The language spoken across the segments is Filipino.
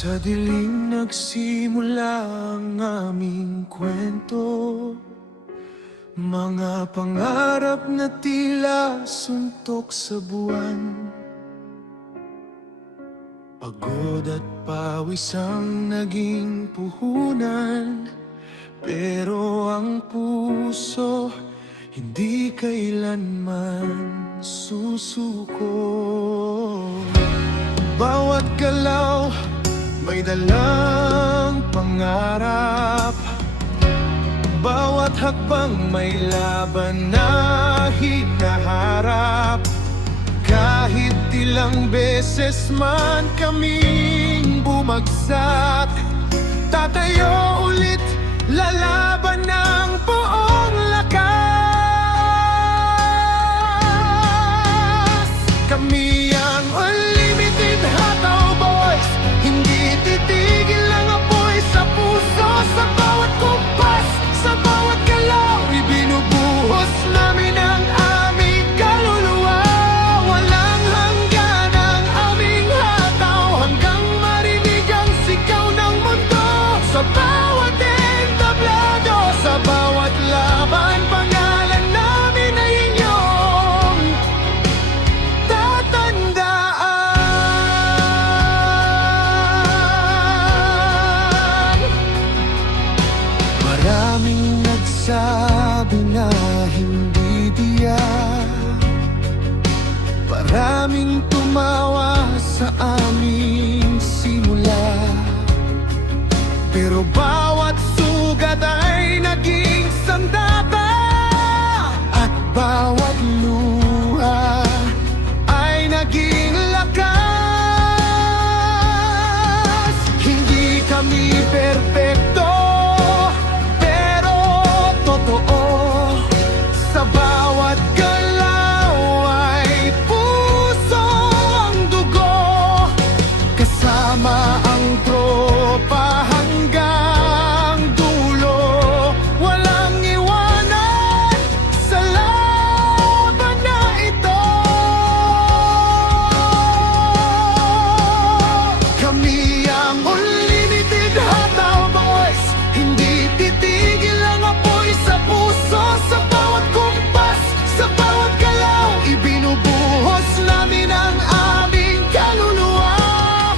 Sa dilim nagsimula ang aming kwento, mga pangarap na tila suntok sa buwan. Pagod at pawis ang naging puhunan, pero ang puso hindi kailanman susuko. Bawat galaw may dalang pangarap, bawat hakbang may laban na hinaharap. Kahit ilang beses man kaming bumagsak, tatayo ulit, lalaban ng buong lakas. Kami ang Unlimited Hataw Boys, hindi titigil ang apoy sa puso. Sa bawat kumpas, sa bawat galaw, ibinubuhos namin ang aming kaluluwa. Walang hanggan ang aming hataw, hanggang marinig ang sigaw ng mundo. Sa bawat entablado, sa bawat laban, pangalan namin ay inyong tatandaan. Maraming nagsabi na hindi tiyak, maraming tumawa sa aming simula, pero bawat sugat ay naging sandata, at bawat luha ay naging lakas. Hindi kami perpekto, pero totoo. Sa bawat galaw ay puso ang dugo, kasama ang tropa hanggang dulo. Walang iwanan sa laban na ito. Kami ang Unlimited Hataw Boys, hindi titigil ang apoy sa puso. Sa bawat kumpas, sa bawat galaw, ibinubuhos namin ang aming kaluluwa.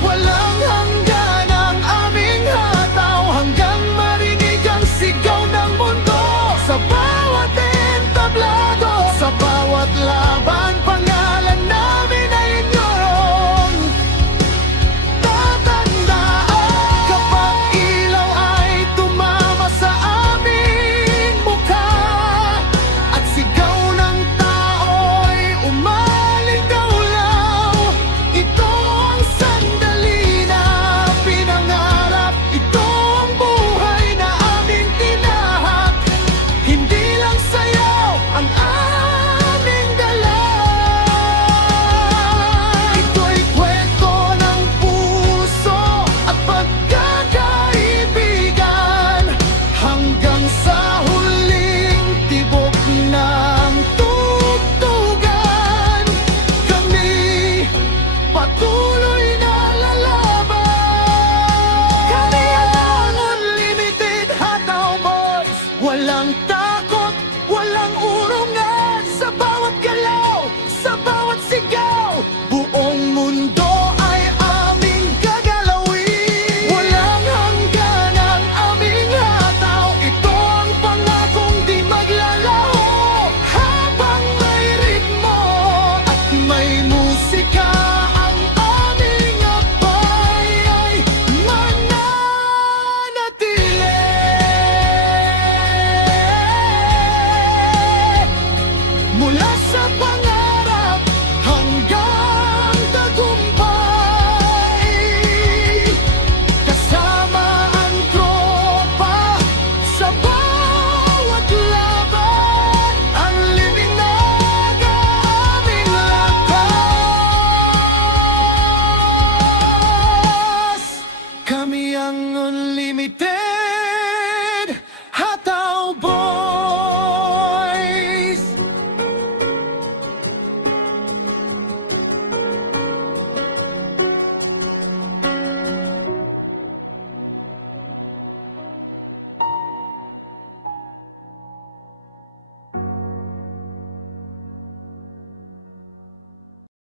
Walang hanggan ang aming hataw, hanggang marinig ang sigaw ng mundo. Sa bawat entablado, sa bawat laban, pangalan namin ay inyong tatandaan. Kapag ilaw ay tumama sa aming mukha, at sigaw ng tao'y umalingaw-law, ito ang sandali na pinangarap, ito ang buhay na aming tinahak. Hindi lang sayaw ang aming dala, ito'y kwento ng puso at pagkakaibigan, hanggang sa huling tibok ng tugtugan. Kami patuloy na lalaban. Kami ang Unlimited Hataw Boys, walang takot, walang urungan. Sa bawat galaw, sa bawat sigaw, buong mundo ay aming gagalawin. Walang hanggan ang aming hataw, ito ang pangakong di maglalaho. Habang may ritmo at may musika, ang aming abay ay mananatili. Mula sa pangarap hanggang tagumpay, kasama ang tropa sa bawat laban. Ang liminag aming lakas. Kami ang Unlimited